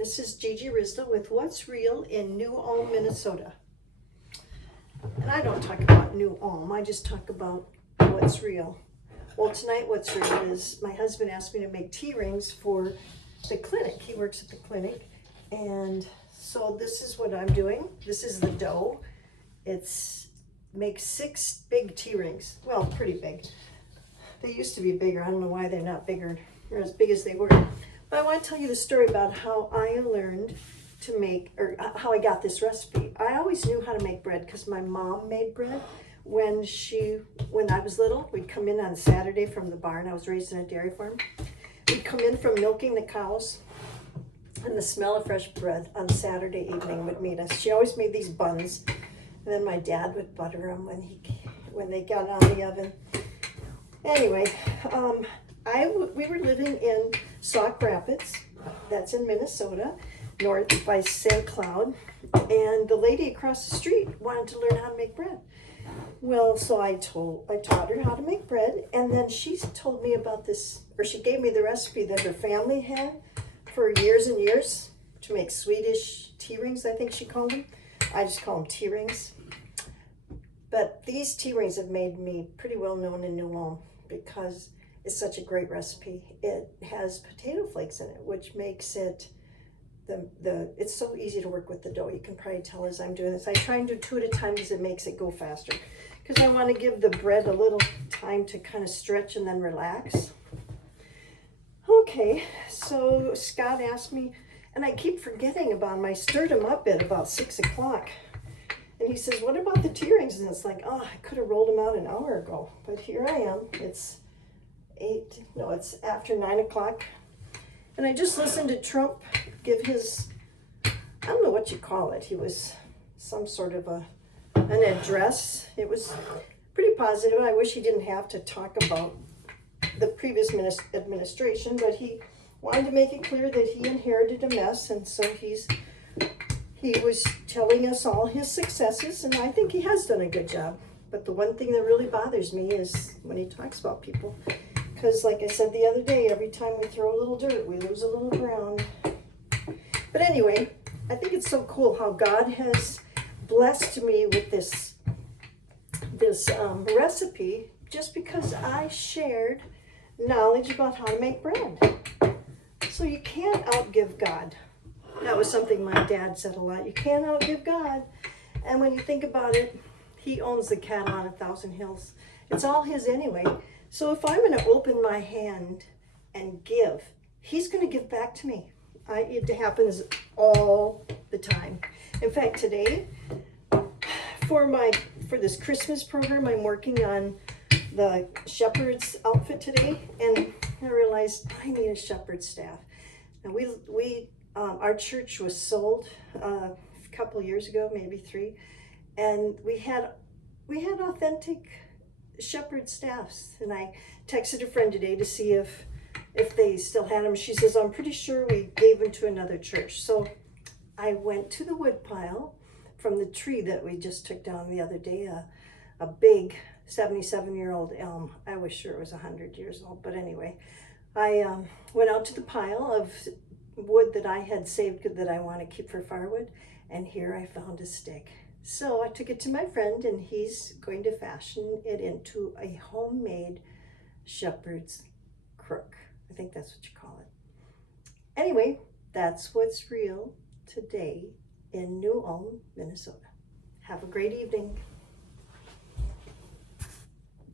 This is Gigi Risdell with What's Real in New Ulm, Minnesota. And I don't talk about New Ulm, I just talk about what's real. Well, tonight what's real is my husband asked me to make tea rings for the clinic. He works at the clinic. And so this is what I'm doing. This is the dough. Makes 6 big tea rings. Well, pretty big. They used to be bigger. I don't know why they're not bigger or as big as they were. But I want to tell you the story about how I learned to make, or how I got this recipe. I always knew how to make bread because my mom made bread when I was little. We'd come in on Saturday from the barn. I was raised in a dairy farm. We'd come in from milking the cows, and the smell of fresh bread on Saturday evening would meet us. She always made these buns, and then my dad would butter them when they got out of the oven. Anyway, we were living in Sauk Rapids, that's in Minnesota, north by St. Cloud, and the lady across the street wanted to learn how to make bread. Well, so I taught her how to make bread, and then she told me about this, or she gave me the recipe that her family had for years and years to make Swedish tea rings, I think she called them. I just call them tea rings. But these tea rings have made me pretty well known in New Ulm because it's such a great recipe. It has potato flakes in it, which makes it it's so easy to work with the dough. You can probably tell as I'm doing this. I try and do 2 at a time because it makes it go faster. Because I want to give the bread a little time to kind of stretch and then relax. Okay, so Scott asked me, and I keep forgetting about him. I stirred him up at about 6 o'clock. And he says, what about the tea rings? And it's like, oh, I could have rolled them out an hour ago. But here I am. It's after 9 o'clock. And I just listened to Trump give his, I don't know what you call it. He was some sort of an address. It was pretty positive. I wish he didn't have to talk about the previous administration, but he wanted to make it clear that he inherited a mess. And so he was telling us all his successes, and I think he has done a good job. But the one thing that really bothers me is when he talks about people. Because like I said the other day, every time we throw a little dirt, we lose a little ground. But anyway, I think it's so cool how God has blessed me with this recipe just because I shared knowledge about how to make bread. So you can't outgive God. That was something my dad said a lot. You can't outgive God. And when you think about it, he owns the cattle on 1,000 hills. It's all his anyway. So if I'm going to open my hand and give, he's going to give back to me. It happens all the time. In fact, today, for this Christmas program, I'm working on the shepherd's outfit today, and I realized I need a shepherd staff. Now our church was sold a couple years ago, maybe 3, and we had authentic shepherd staffs. And I texted a friend today to see if they still had them. She says, I'm pretty sure we gave them to another church. So I went to the wood pile from the tree that we just took down the other day, a big 77-year-old elm. I was sure it was 100 years old, but anyway, I went out to the pile of wood that I had saved that I want to keep for firewood, and here I found a stick. So I took it to my friend, and he's going to fashion it into a homemade shepherd's crook. I think that's what you call it. Anyway, that's what's real today in New Ulm, Minnesota. Have a great evening.